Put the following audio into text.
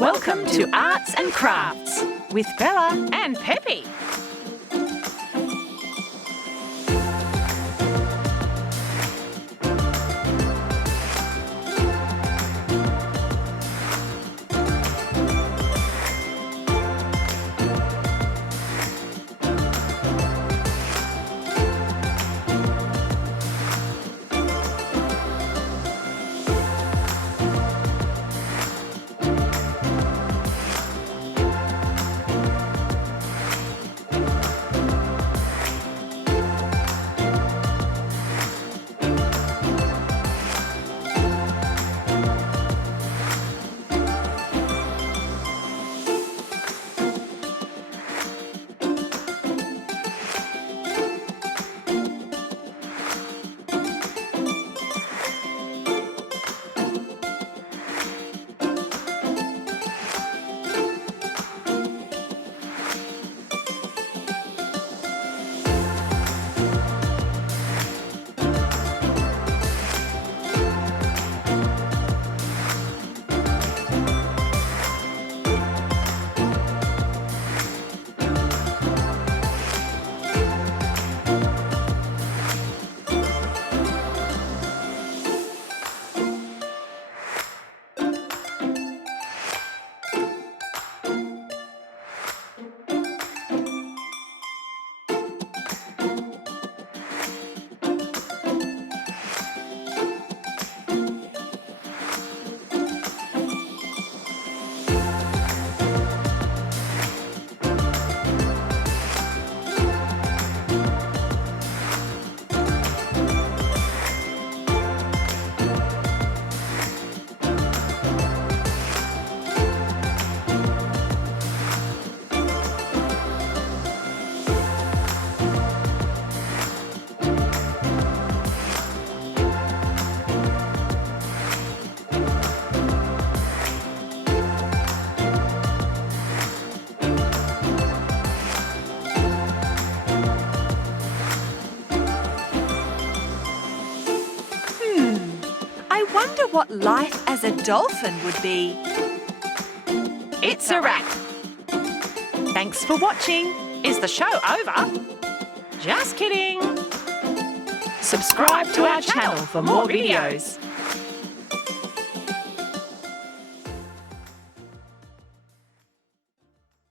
Welcome to Arts and Crafts with Bella and Pepe. I wonder what life as a dolphin would be. It's a wrap. Thanks for watching. Is the show over? Just kidding. Subscribe to our channel for more videos.